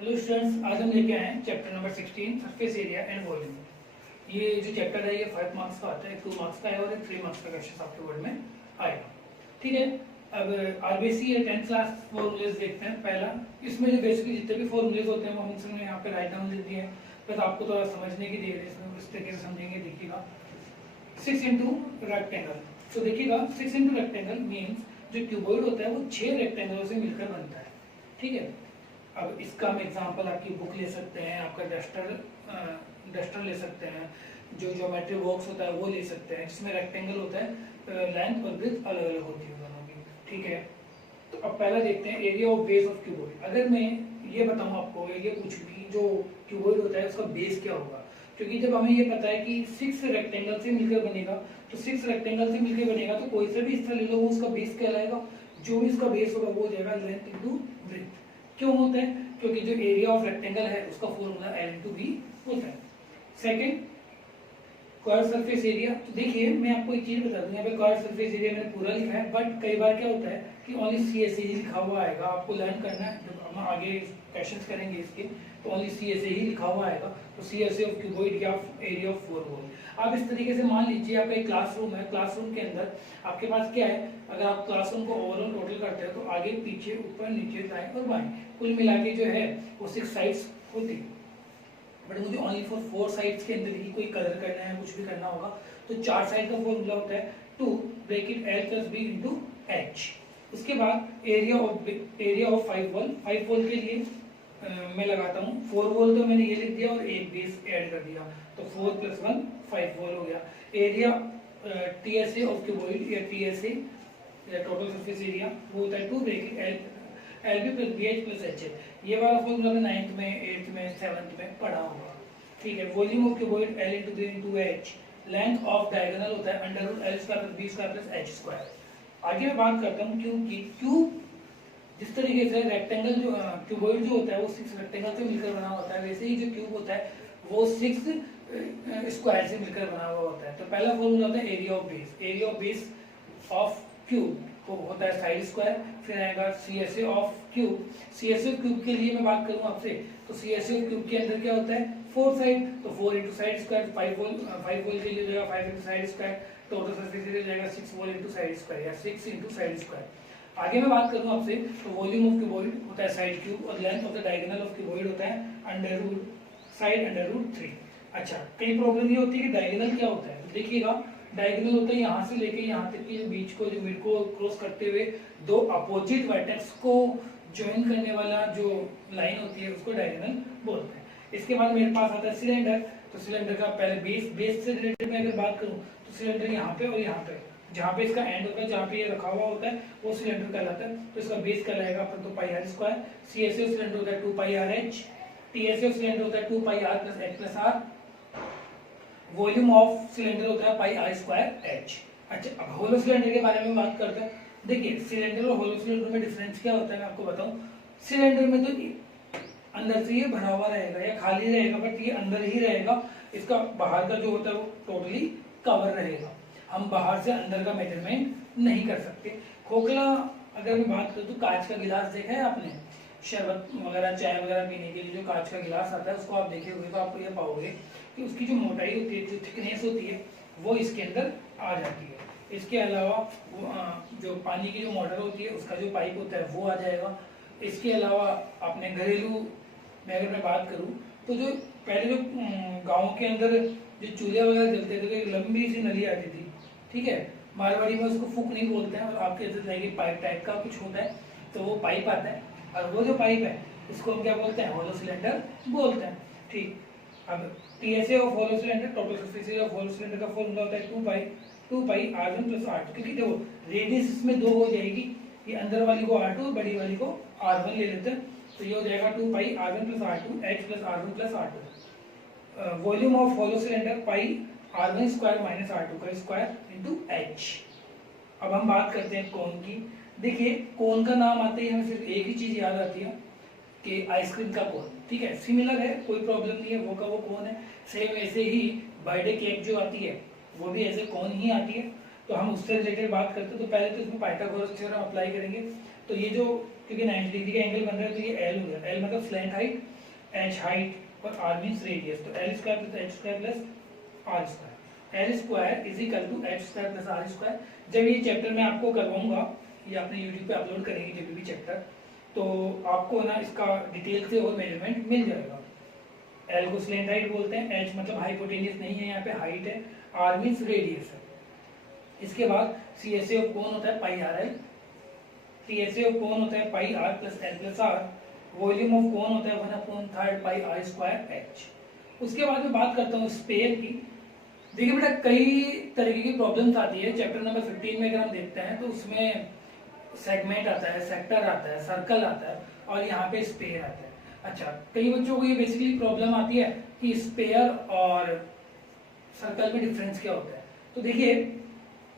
Hello students, आज हम लेके आए हैं chapter number 16 surface area and volume. ये जो चैप्टर है ये 5 मार्क्स का आता है, 2 मार्क्स का है और एक 3 मार्क्स का क्वेश्चन आपके बोर्ड में आएगा। ठीक है, अब आरबीसी या 10th क्लास फॉर्मूलेज देखते हैं। पहला, इसमें जो बेसिकली जितने भी फॉर्मूलेज होते हैं वो हमने यहाँ पे राइट डाउन लिख दिए हैं, बस आपको थोड़ा समझने की देर है, इसमें इस तरीके से समझेंगे। देखिएगा 6 इंटू रेक्टेंगल, तो देखिएगा 6 इंटू रेक्टेंगल मीन्स जो क्यूबॉइड होता है वो 6 रेक्टेंगलों से मिलकर बनता है। ठीक है, अब इसका हम एग्जांपल आपकी बुक ले सकते हैं, आपका डस्टर ले सकते हैं, जो ज्योमेट्री बॉक्स होता है वो ले सकते हैं, जिसमें रेक्टेंगल होता है, लेंथ और ब्रेड्थ अलग अलग होती है दोनों की। ठीक है, तो अब पहला देखते हैं area of base of cuboid. अगर मैं ये बताऊं आपको, ये पूछूं कि जो क्यूबॉइड होता है उसका बेस क्या होगा, क्योंकि जब हमें ये पता है कि 6 रेक्टेंगल से मिलकर बनेगा, तो 6 रेक्टेंगल से मिलकर बनेगा तो कोई सा भी हिस्सा ले लो वो उसका बेस कहलाएगा। जो भी इसका बेस होगा वो हो जाएगा लेंथ इंटू ब्रेड्थ। क्यों होता है? क्योंकि जो एरिया ऑफ रेक्टेंगल है उसका फॉर्मूला L इंटू बी होता है। Second, curve surface area. तो देखिए मैं आपको एक चीज बता दूं, यहाँ पे कर्व सरफेस एरिया मैंने पूरा लिखा है, बट कई बार क्या होता है कि ओनली CSA ही लिखा हुआ आएगा। आपको लर्न करना है, जब हम आगे क्वेश्चंस करेंगे इसके तो ओनली CSA ही लिखा हुआ आएगा। तो CSA ऑफ क्यूबॉइड या एरिया ऑफ 4 वॉल। आप इस तरीके से मान लीजिए आपका एक क्लासरूम है, क्लासरूम के अंदर आपके पास क्या है, अगर आप क्लासरूम को ओवरऑल टोटल करते हैं तो आगे पीछे ऊपर नीचे दाएं और बाएं कुल मिला के जो है वो 6 साइड्स होती है। बट मुझे ओनली फॉर 4 साइड्स के अंदर ही कोई कलर करना है, कुछ भी करना होगा, तो 4 साइड का फॉर्मूला होता है 2 bracket L plus B into H। उसके बाद एरिया ऑफ 5 वॉल। 5 वॉल के लिए मैं लगाता हूँ 4 वॉल, तो मैंने ये लिख दिया और एक बेस ऐड कर दिया, तो 4 + 1 5 वॉल हो गया। एरिया TSA ऑफ क्यूबॉइड या TSA या टोटल सरफेस एरिया वो होता है 2 bracket LB plus BH plus HH। ये वाला फॉर्मूला मैं 9th में 8th में 7th में पढ़ा होगा। ठीक है, volume of cuboid L into B into H। Length of diagonal होता है √L² plus B² plus H²। आगे मैं बात करता हूँ क्यूब की। क्यूब जिस तरीके से रेक्टेंगल जो क्यूबॉइड जो होता है वो 6 रेक्टेंगल से मिलकर बना होता है, वैसे ही जो क्यूब होता है वो 6 स्क्वायर से मिलकर बना हुआ होता है। तो पहला फॉर्मूला होता है area of base. Area of base of cube वो होता है साइड स्क्वायर। फिर आएगा CSA of cube. CSA of cube के लिए मैं बात करूं आपसे, तो CSA ऑफ क्यूब के अंदर क्या होता है 4 साइड, तो 4 इंटू साइड स्क्वायर। 5 वॉल के लिए हो जाएगा 5 into side square. Total surface area हो जाएगा 6 वॉल इंटू साइड स्क्वायर या 6 इंटू साइड स्क्वायर। आगे मैं बात करूं आपसे, तो वॉल्यूम ऑफ क्यूबॉइड होता है साइड क्यूब और length of the diagonal of cuboid होता है √3। अच्छा, कई प्रॉब्लम ये होती है कि डायगोनल क्या होता है। तो देखिएगा डायगोनल होता है यहाँ से लेके यहाँ तक की जो बीच को जो मिड को क्रॉस करते हुए दो अपोजिट वर्टेक्स को ज्वाइन करने वाला जो लाइन होती है उसको डायगोनल बोलते हैं। इसके बाद मेरे पास आता है सिलेंडर। तो सिलेंडर का पहले बेस से रिलेटेड मैं अगर बात करूँ तो सिलेंडर यहाँ पे और यहाँ पे, जहाँ पे इसका एंड होता है, जहाँ पे ये रखा हुआ होता है वो सिलेंडर कहलाता है। तो इसका बेस कहलाएगा अपन तो πr²। CSA ऑफ सिलेंडर होता है 2πrh। TSA ऑफ सिलेंडर होता है 2πr plus h plus r। Volume of cylinder होता है πr²h। अच्छा, अब होलो सिलेंडर के बारे में बात करते हैं। देखिए सिलेंडर और होलो सिलेंडर में डिफरेंस क्या होता है मैं आपको बताऊं। सिलेंडर में तो अंदर से ये भरा हुआ रहेगा या खाली रहेगा, बट ये अंदर ही रहेगा। इसका बाहर का जो होता है वो टोटली कवर रहेगा। हम बाहर से अंदर का मेजरमेंट नहीं कर सकते। खोखला अगर मैं बात करूँ तो कांच का गिलास देखा है आपने, शरबत वगैरह चाय वगैरह पीने के लिए जो कांच का गिलास आता है उसको आप देखे हुए तो आपको ये पाओगे कि उसकी जो मोटाई होती है, जो थिकनेस होती है वो इसके अंदर आ जाती है। इसके अलावा जो पानी की जो मोटर होती है उसका जो पाइप होता है वो आ जाएगा। इसके अलावा अपने घरेलू में अगर मैं बात करूँ तो जो पहले जो गाँव के अंदर जो चूल्हे वगैरह जलते थे तो एक लंबी सी नली आती थी। ठीक है, मारवाड़ी में उसको फूक नहीं बोलते हैं, और आपके इधर जाएगी पाइप टाइप का कुछ होता है, तो वो पाइप आता है और वो जो पाइप है इसको हम क्या बोलते हैं, होलो सिलेंडर बोलते हैं। ठीक, अब TSA of hollow cylinder, total surface area of hollow cylinder का फॉर्मूला होता है 2πr1 प्लस r2। क्योंकि देखो रेडियस इसमें 2 हो जाएगी, ये अंदर वाली को r2 और बड़ी वाली को r1 ले लेते हैं, तो ये हो जाएगा 2πr1 plus r2 h plus r1 plus r2। Volume of hollow cylinder πr1² minus r2 का स्क्वायर इंटू h। अब हम बात करते हैं कोन की। देखिए कोन का नाम आते ही हमें सिर्फ एक ही चीज याद आती है कि आइसक्रीम का कोन। ठीक है, सिमिलर है, कोई प्रॉब्लम नहीं है, वो का वो कोन है। सेम ऐसे ही बर्थडे केक जो आती है वो भी ऐसे कोन ही आती है। तो हम उससे रिलेटेड बात करते हैं तो पहले तो इसमें पाइथागोरस थ्योरम अप्लाई करेंगे। तो ये जो क्योंकि 90 डिग्री का एंगल बन रहा है तो ये एल हो गया। एल मतलब स्लैंट हाइट, एच हाइट और आर मीन्स रेडियस, तो L square plus H square plus R square, L square is equal to H square plus R square. जब ये चैप्टर मैं आपको करवाऊंगा, ये अपने यूट्यूब पे अपलोड करेंगे जब भी चैप्टर, तो आपको ना इसका डिटेल से और मेजरमेंट मिल जाएगा। एल को स्लैंट हाइट बोलते हैं, एच मतलब हाइपोटेनियस नहीं है, यहाँ पे हाइट है, आर मीन्स रेडियस है। इसके बाद सी एस ए ऑफ कोण होता है pi r l, C S A of cone होता है pi r plus l plus r, volume of cone होता है 1/3 पाई आर स्क्वायर एच। उसके बाद मैं बात करता हूँ स्पेयर की। देखिए बेटा कई तरीके की प्रॉब्लम्स आती है। चैप्टर नंबर 15 में अगर हम देखते हैं तो उसमें सेगमेंट आता है, सेक्टर आता है, सर्कल आता है और यहाँ पे स्पेयर आता है। अच्छा, कई बच्चों को ये बेसिकली प्रॉब्लम आती है कि स्पेयर और सर्कल में डिफरेंस क्या होता है। तो देखिए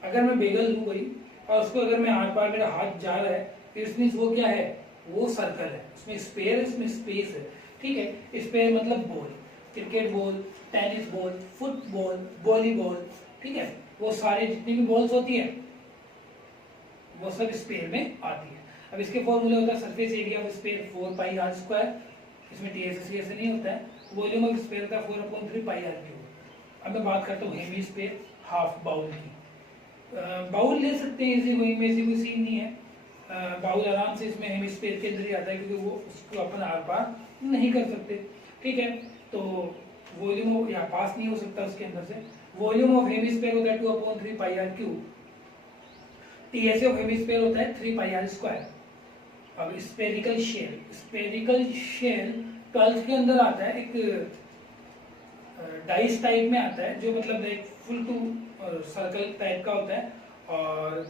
अगर मैं बेगल लूँ कोई और उसको अगर मैं आर पार मेरा हाथ जा रहा है तो इसमें वो क्या है, वो सर्कल है, उसमें स्पेयर है, उसमें स्पेस है। ठीक है, स्पेयर मतलब ball, cricket ball, tennis ball, football, volleyball, ठीक है, वो सारे जितनी भी बॉल्स होती है वो सब स्पेयर में आती है। अब इसके फॉर्मूले होता है surface area of sphere 4 pi are square, इसमें टी एस सी नहीं होता है। वॉल्यूम ऑफ स्पेयर होता है 4/3 पाई आर क्यूब। अब मैं बात करता हूँ हेमी स्पेयर हाफ बाउल की। बाउल ले सकते हैं इसी वही में, ऐसी कोई सीन नहीं है। बाउल आराम से इसमें हेमी स्पेयर के अंदर ही आता है क्योंकि वो उसको अपन आर पार नहीं कर सकते। ठीक है, तो वॉल्यूम यहाँ पास नहीं हो सकता उसके अंदर से। वॉल्यूम ऑफ हेमी स्पेयर होता है 2/3 pi r cube. TSA of hemisphere होता है 3 पाई आर स्क्वायर। अब spherical shell, spherical shell 12th के अंदर आता है, एक डाइस टाइप में आता है जो मतलब एक फुल टू सर्कल टाइप का होता है। और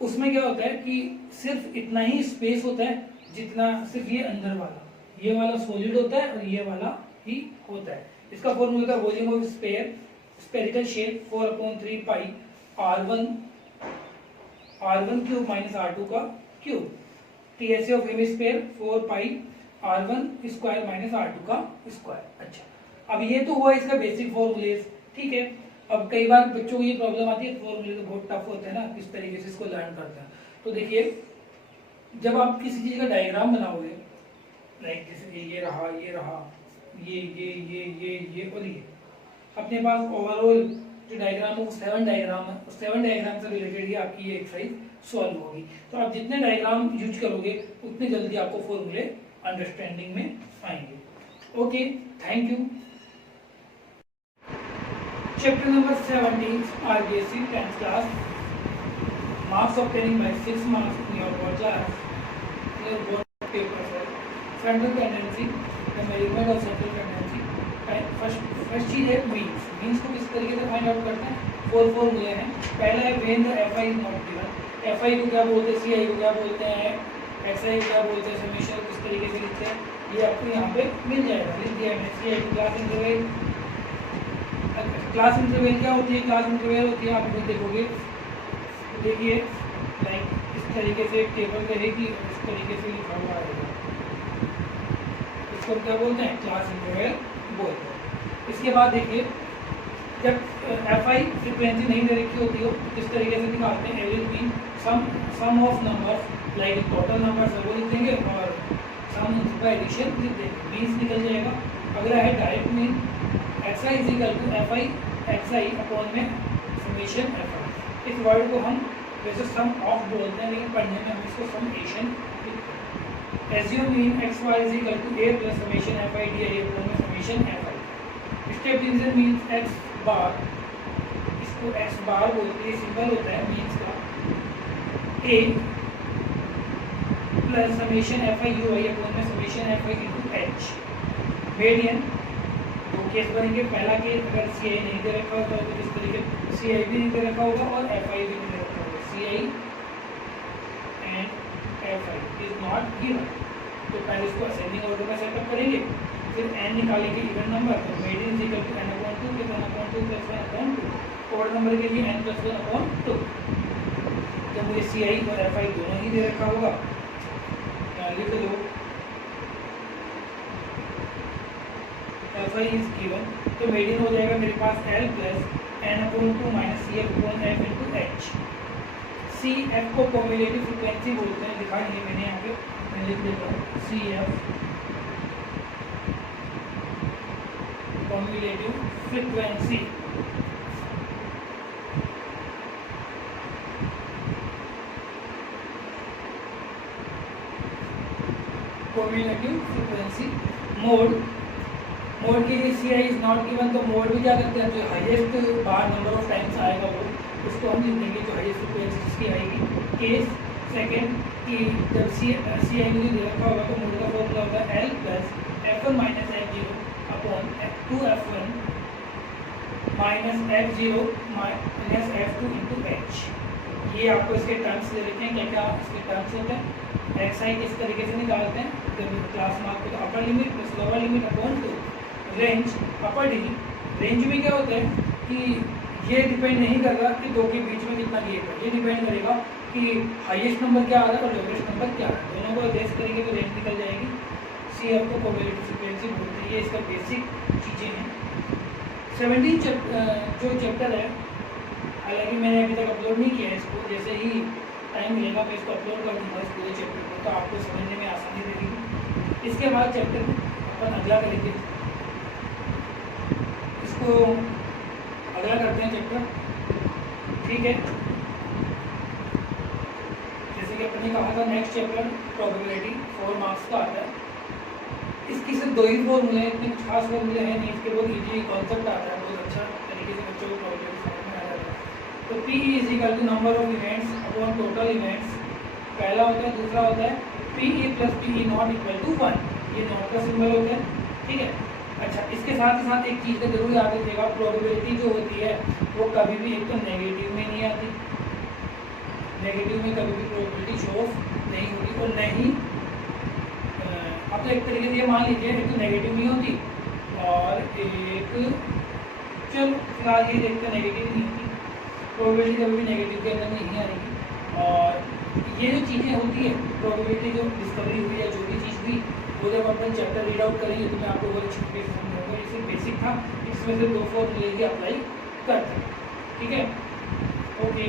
उसमें क्या होता है कि सिर्फ इतना ही स्पेस होता है जितना सिर्फ ये अंदर वाला, ये वाला सॉलिड होता है और ये वाला ही होता है। इसका फॉर्मूला होता है volume of sphere spherical shell 4/3 pi R1 cube minus R2 का cube. TSA of hemisphere 4 pi R1 square minus R2 का स्क्वायर। अच्छा, अब ये तो हुआ इसका बेसिक फॉर्मूलेज। ठीक है, अब कई बार बच्चों को ये प्रॉब्लम आती है, फॉर्मूले तो बहुत टफ होते हैं ना, किस तरीके से इसको लर्न करते हैं। तो देखिए जब आप किसी चीज का डायग्राम बनाओगे, लाइक जैसे ये रहा, ये रहा, ये और ये, अपने पास ओवरऑल जो डायग्राम है वो 7 डायग्राम है, 7 डायग्राम से रिलेटेड ही आपकी ये एक्सरसाइज सॉल्व होगी। तो आप जितने डायग्राम यूज करोगे उतने जल्दी आपको फॉर्मूले अंडरस्टैंडिंग में आएंगे। Okay, thank you. Chapter number 17 RBSc 10th class, marks obtaining by 6 marks in your board class, your board paper sir, central tendency, the measurement of central tendency। First चीज है means. Means को किस तरीके से find out करते हैं, 4 फॉर्मूले हैं। पहला है when the FI is not given. FI को क्या बोलते हैं, CI को क्या बोलते हैं, XI को क्या बोलते हैं, समेशन किस तरीके से लिखते हैं, ये आपको यहाँ पे मिल जाएगा, लिख दिया मैंने। CI को क्लास इंटरवल, क्लास इंटरवल क्या होती है, क्लास इंटरवल होती है, आप खुद देखोगे, देखिए लाइक इस तरीके से एक टेबल रहेगी, इस तरीके से लिखा हुआ आएगा, इसको क्या बोलते हैं, क्लास इंटरवल बोलते हैं। इसके बाद देखिए जब FI फ्रीक्वेंसी नहीं दे रखी होती हो तो किस तरीके से निकालते हैं, average mean sum of numbers, like total numbers है वो लिख देंगे और सम बाय एडिशन लिख देंगे, मीन्स निकल जाएगा। अगला है direct mean, XI is equal to FI XI upon में समेशन FI। इस वर्ड को हम वैसे सम ऑफ बोलते हैं लेकिन पढ़ने में हम इसको समेशन लिखते हैं। Assume mean XY is equal to A plus summation FI DI upon में summation FI। Step division means X bar, इसको X बार बोलते हैं, सिंबल होता है मीन्स का, A plus summation FI UI upon में summation FI into H। Median दो case बनेंगे, पहला केस अगर CI नहीं दे रखा होगा तो इस तरीके CI भी नहीं दे रखा होगा और FI भी नहीं दे रखा होगा, CI and FI is not given. तो पहले इसको असेंडिंग ऑर्डर में सेटअप करेंगे, फिर n निकालेंगे इवन नंबर, तो median is equal to n/2 के 1/2 प्लस 1/2, ऑड नंबर के लिए n प्लस 1/2। जब मुझे CI और FI दोनों ही दे रखा होगा, लिख लो FI इज गिवन, तो मीडियन हो जाएगा मेरे पास L plus n/2 minus CF upon F into H। C F को कम्युलेटिव फ्रिक्वेंसी बोलते हैं, लिखा नहीं है मैंने यहाँ पे, मैं लिख देता हूँ C F cumulative frequency. Cumulative frequency mode, mode के लिए C I is not given, तो मोड भी क्या करते हैं, जो हाईएस्ट बार नंबर ऑफ टाइम्स आएगा वो उसको हम लिख देंगे, जो हाईएस्ट फ्रिक्वेंसी जिसकी आएगी। केस सेकेंड कि जब सी आई मुझे दे रखा होगा तो मोड का फॉर्मूला होगा L plus F1 minus F0 upon 2F1 minus F0 minus F2 into H. ये आपको इसके टर्म्स दे रखे हैं, क्या क्या इसके टर्म्स होते हैं। एक्स आई किस तरीके से निकालते हैं, जब क्लास मार्क को, तो upper limit plus lower limit upon 2 range upper degree. Range में क्या होता है कि ये डिपेंड नहीं कर रहा कि दो के बीच में कितना गैप है, ये डिपेंड करेगा कि हाईएस्ट नंबर क्या आ रहा है और लोवेस्ट नंबर क्या है, दोनों को बेस करेंगे तो रेंज निकल जाएगी। सी एफ को कम्युलेटिव फ्रिक्वेंसी बोलते हैं, ये इसका बेसिक चीज़ें हैं। 17 जो चैप्टर है, हालांकि मैंने अभी तक अपलोड नहीं किया है इसको, जैसे ही टाइम मिलेगा मैं इसको अपलोड कर दूँगा इस पूरे चैप्टर को, तो आपको समझने में आसानी रहेगी। इसके बाद चैप्टर अपन अगला करेंगे, इसको अगला करते हैं चैप्टर, ठीक है। जैसे कि अपन ने कहा था नेक्स्ट चैप्टर प्रोबेबिलिटी 4 मार्क्स का आता है। इसकी सिर्फ 2 ही फॉर्मूले हैं, इतने खास फॉर्मूले हैं नहीं, इसके बहुत ईजी कॉन्सेप्ट आता है, बहुत अच्छा तरीके से बच्चों को प्रोबेबिलिटी समझ में आ जाता है। तो P is equal to number of events upon total events, पहला होता है। दूसरा होता है PE plus PE not equal to 1, ये नॉट का सिंबल होता है, ठीक है। अच्छा, इसके साथ ही साथ एक चीज़ का जरूर याद रखिएगा, प्रोबेबिलिटी जो होती है वो कभी भी एक तो नेगेटिव में नहीं आती, नेगेटिव में कभी भी प्रोबेबिलिटी शो नहीं होती, और नहीं अब तो एक तरीके से ये मान लीजिए एक तो नेगेटिव नहीं होती और एक, चलो फिलहाल ये देखते हैं नेगेटिव नहीं होती, प्रोबेबिलिटी कभी भी नेगेटिव के अंदर नहीं आएगी। और ये जो चीज़ें होती है प्रोबेबिलिटी जो डिस्कवरी हुई है, जो भी चीज़ हुई, वो जब अपन चैप्टर रीड आउट करेंगे तो मैं आपको बहुत अच्छी तरीके से समझाऊंगा। ये सिर्फ बेसिक था, इसमें से 2 फॉर्मूले ही अप्लाई करते हैं, ठीक है। ओके।